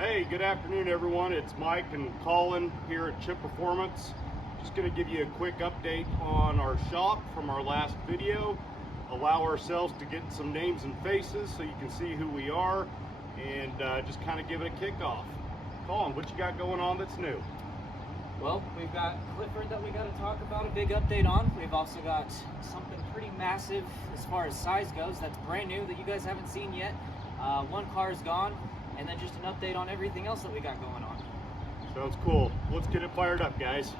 Hey, good afternoon everyone. It's Mike and Colin here at Chip Performance. Just going to give you a quick update on our shop from our last video. Allow ourselves to get some names and faces so you can see who we are and just kind of give it a kickoff. Colin, what you got going on that's new? Well, we've got Clifford that we got to talk about, a big update on. We've also got something pretty massive as far as size goes that's brand new that you guys haven't seen yet. One car is gone, and then just an update on everything else that we got going on. Sounds cool. Let's get it fired up, guys.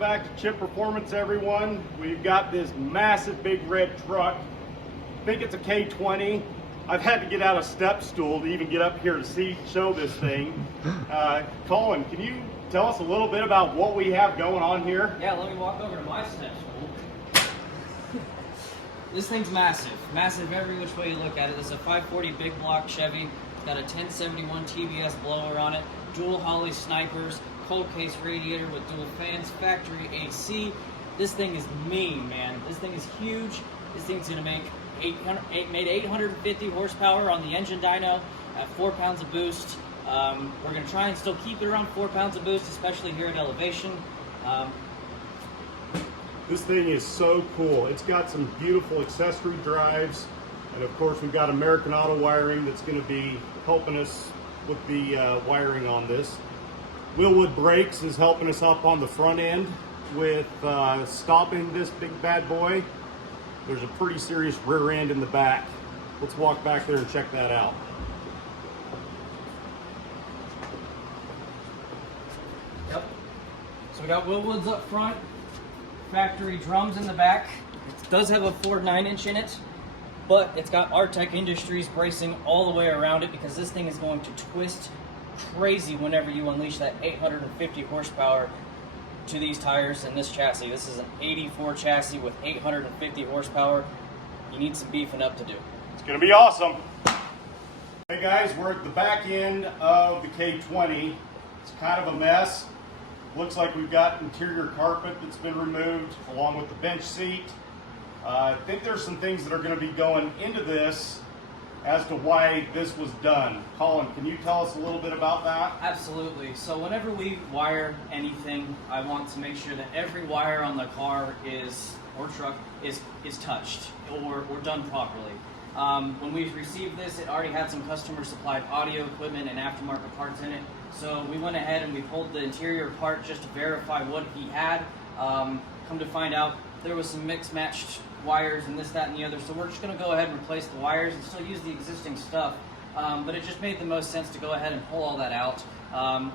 Back to Chip Performance, everyone. We've got this massive big red truck. I think it's a K20. I've had to get out a step stool to even get up here to show this thing. Colin, can you tell us a little bit about what we have going on here? Yeah, let me walk over to my step stool. This thing's massive. Massive every which way you look at it. This is a 540 Big Block Chevy. It's got a 1071 TBS blower on it, dual Holley snipers, cold case radiator with dual fans, factory AC. This thing is mean, man. This thing is huge. This thing's gonna make 850 horsepower on the engine dyno at 4 pounds of boost. We're gonna try and still keep it around 4 pounds of boost, especially here at elevation. This thing is so cool. It's got some beautiful accessory drives, and of course we've got American Auto wiring that's going to be helping us with the wiring on this. Wheelwood Brakes is helping us up on the front end with stopping this big bad boy. There's a pretty serious rear end in the back. Let's walk back there and check that out. Yep. So we got Wheelwoods up front, factory drums in the back. It does have a Ford 9-inch in it, but it's got Artec Industries bracing all the way around it because this thing is going to twist crazy whenever you unleash that 850 horsepower to these tires and this chassis. This is an 84 chassis with 850 horsepower. You need some beefing up to do. It's gonna be awesome. Hey guys, we're at the back end of the K20. It's kind of a mess. Looks like we've got interior carpet that's been removed along with the bench seat. I think there's some things that are going to be going into this as to why this was done. Colin, can you tell us a little bit about that? Absolutely. So whenever we wire anything, I want to make sure that every wire on the car or truck is touched or done properly. When we received this, it already had some customer supplied audio equipment and aftermarket parts in it. So we went ahead and we pulled the interior apart just to verify what he had. Come to find out, there was some mixed matched wires and this, that, and the other. So we're just going to go ahead and replace the wires and still use the existing stuff. But it just made the most sense to go ahead and pull all that out.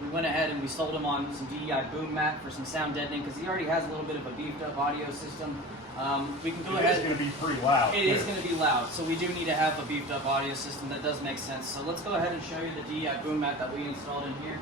We went ahead and we sold him on some DEI boom mat for some sound deadening because he already has a little bit of a beefed up audio system. We can go ahead. It's going to be pretty loud. It is going to be loud, so we do need to have a beefed up audio system. That does make sense. So let's go ahead and show you the DEI boom mat that we installed in here.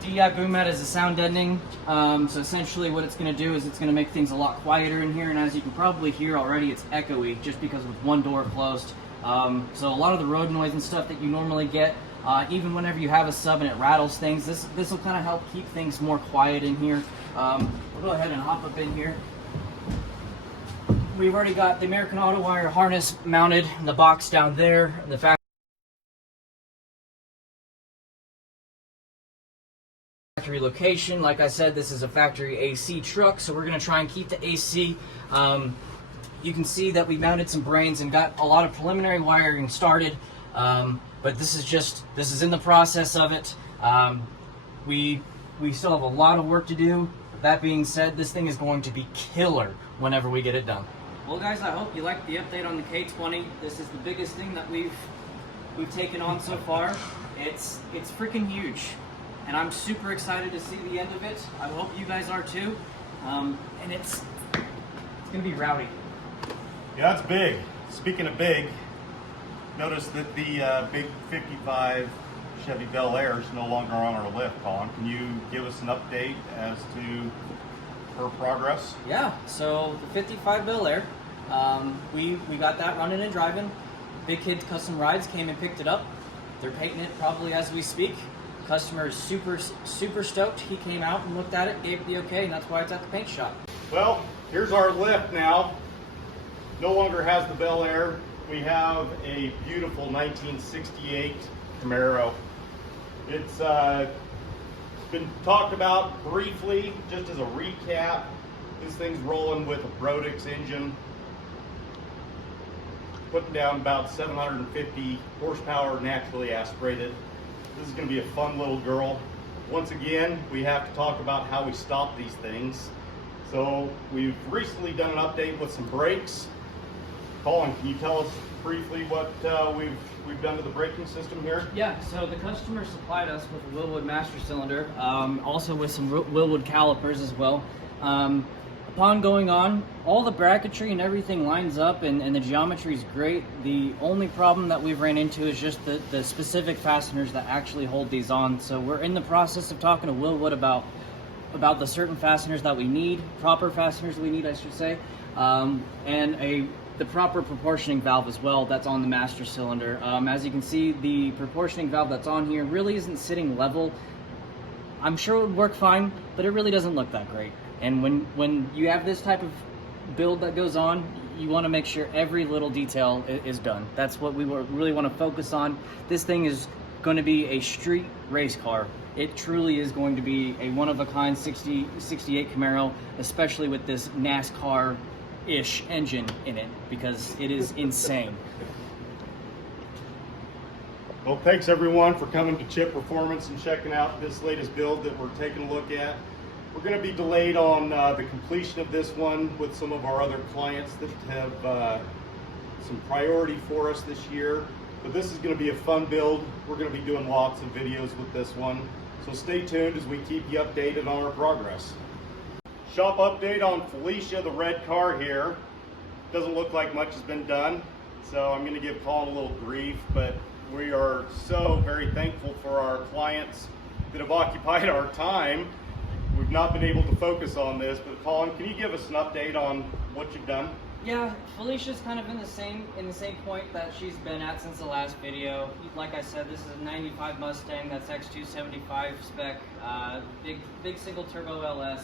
DEI boom mat is a sound deadening. So essentially what it's going to do is it's going to make things a lot quieter in here, and as you can probably hear already, it's echoey just because of one door closed. So a lot of the road noise and stuff that you normally get, even whenever you have a sub and it rattles things, this will kind of help keep things more quiet in here. We'll go ahead and hop up in here. We've already got the American Auto wire harness mounted in the box down there. The factory location, like I said, this is a factory AC truck, so we're going to try and keep the AC you can see that we mounted some brains and got a lot of preliminary wiring started, but this is in the process of it. We still have a lot of work to do. That being said, this thing is going to be killer whenever we get it done. Well guys, I hope you liked the update on the K20. This is the biggest thing that we've taken on so far. It's freaking huge, and I'm super excited to see the end of it. I hope you guys are too. And it's gonna be rowdy. Yeah, it's big. Speaking of big, notice that the big 55 Chevy Bel Air is no longer on our lift, Colin. Can you give us an update as to her progress? Yeah, so the 55 Bel Air, we got that running and driving. Big Kid Custom Rides came and picked it up. They're painting it probably as we speak. Customer is super stoked. He came out and looked at it, gave it the okay, and that's why it's at the paint shop. Well, here's our lift now. No longer has the Bel Air. We have a beautiful 1968 Camaro. It's been talked about briefly, just as a recap. This thing's rolling with a Brodix engine, putting down about 750 horsepower, naturally aspirated. This is going to be a fun little girl. Once again, we have to talk about how we stop these things. So we've recently done an update with some brakes. Colin, can you tell us briefly what we've done to the braking system here? Yeah, so the customer supplied us with a Wilwood master cylinder, also with some Wilwood calipers as well. Upon going on, all the bracketry and everything lines up, and the geometry is great. The only problem that we've ran into is just the specific fasteners that actually hold these on. So we're in the process of talking to Wilwood about the certain fasteners that we need, proper fasteners we need, I should say, and the proper proportioning valve as well that's on the master cylinder. As you can see, the proportioning valve that's on here really isn't sitting level. I'm sure it would work fine, but it really doesn't look that great. And when you have this type of build that goes on, you want to make sure every little detail is done. That's what we really want to focus on. This thing is going to be a street race car. It truly is going to be a one-of-a-kind 68 Camaro, especially with this NASCAR-ish engine in it, because it is insane. Well, thanks everyone for coming to Chipp'd Performance and checking out this latest build that we're taking a look at. We're going to be delayed on the completion of this one with some of our other clients that have some priority for us this year. But this is going to be a fun build. We're going to be doing lots of videos with this one. So stay tuned as we keep you updated on our progress. Shop update on Felicia The Red Car here. Doesn't look like much has been done, so I'm going to give Colin a little grief, but we are so very thankful for our clients that have occupied our time. We've not been able to focus on this, but Colin, can you give us an update on what you've done? Yeah, Felicia's kind of in the same point that she's been at since the last video. Like I said, this is a 95 Mustang, that's X275 spec, big single turbo LS.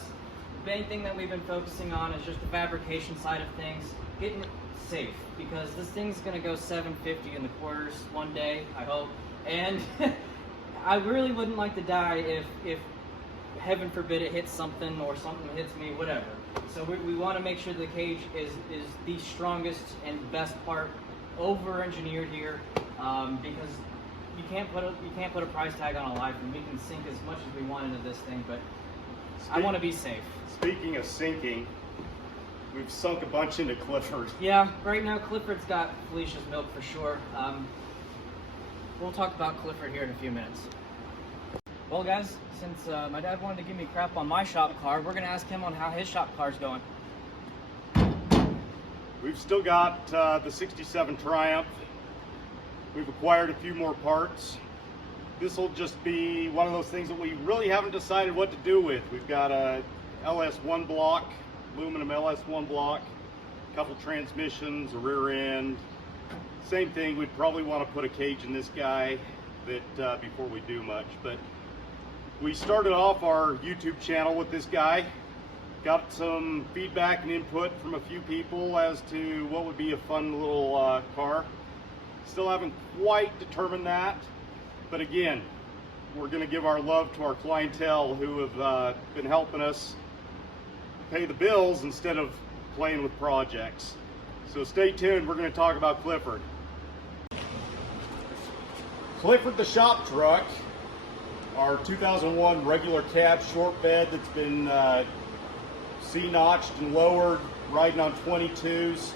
The main thing that we've been focusing on is just the fabrication side of things, getting it safe, because this thing's gonna go 750 in the quarters one day, I hope. And I really wouldn't like to die if heaven forbid it hits something or something hits me, whatever. So we want to make sure the cage is the strongest and best part, over-engineered here, because you can't put a price tag on a life, and we can sink as much as we want into this thing, but I want to be safe. Speaking of sinking, we've sunk a bunch into Clifford. Yeah, right now Clifford's got Felicia's milk for sure. We'll talk about Clifford here in a few minutes. Well guys, since my dad wanted to give me crap on my shop car, we're going to ask him on how his shop car's going. We've still got the 67 Triumph. We've acquired a few more parts. This will just be one of those things that we really haven't decided what to do with. We've got a LS1 block, aluminum LS1 block, a couple transmissions, a rear end. Same thing, we'd probably want to put a cage in this guy before we do much. But we started off our YouTube channel with this guy, got some feedback and input from a few people as to what would be a fun little car. Still haven't quite determined that, but again, we're going to give our love to our clientele who have been helping us pay the bills instead of playing with projects. So stay tuned, we're going to talk about Clifford. Clifford the shop truck, our 2001 regular cab short bed that's been C-notched and lowered, riding on 22s,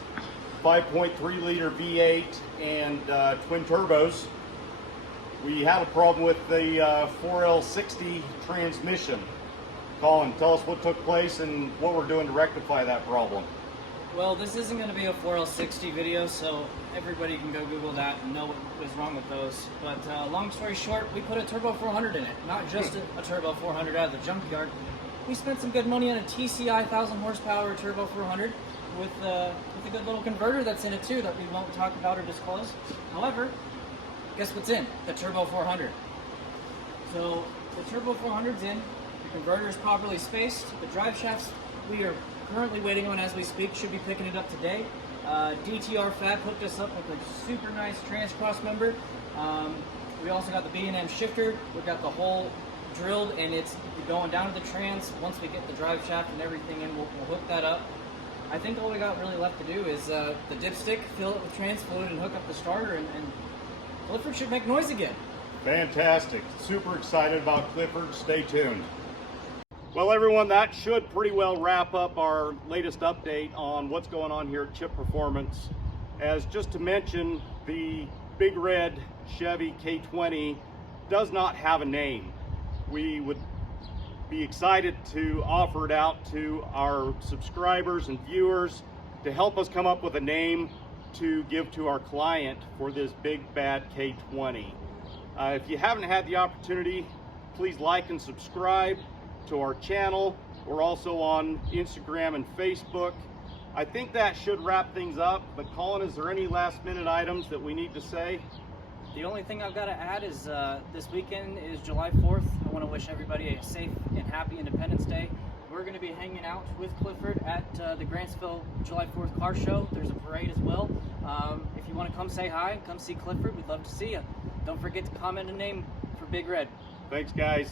5.3 liter V8 and twin turbos. We had a problem with the 4L60 transmission. Colin, tell us what took place and what we're doing to rectify that problem. Well, this isn't going to be a 4L60 video, so everybody can go Google that and know what was wrong with those. But long story short, we put a Turbo 400 in it. Not just a Turbo 400 out of the junkyard. We spent some good money on a TCI 1000 horsepower Turbo 400 with a good little converter that's in it too that we won't talk about or disclose. However, guess what's in? The Turbo 400. So the Turbo 400's in, the converter is properly spaced, the drive shafts we are currently waiting on as we speak, should be picking it up today. DTR Fab hooked us up with a super nice trans cross member. We also got the B&M shifter. We've got the hole drilled and it's going down to the trans. Once we get the drive shaft and everything in, we'll hook that up. I think all we got really left to do is the dipstick, fill it with trans fluid and hook up the starter, and Clifford should make noise again. Fantastic. Super excited about Clifford. Stay tuned. Well, everyone, that should pretty well wrap up our latest update on what's going on here at Chipp'd Performance. As just to mention, the Big Red Chevy K20 does not have a name. We would be excited to offer it out to our subscribers and viewers to help us come up with a name to give to our client for this big bad K20. If you haven't had the opportunity, please like and subscribe to our channel. We're also on Instagram and Facebook. I think that should wrap things up, but Colin, is there any last minute items that we need to say? The only thing I've got to add is this weekend is July 4th. I want to wish everybody a safe and happy Independence Day. We're going to be hanging out with Clifford at the Grantsville July 4th car show. There's a parade as well. If you want to come say hi, come see Clifford, we'd love to see you. Don't forget to comment a name for Big Red. Thanks, guys.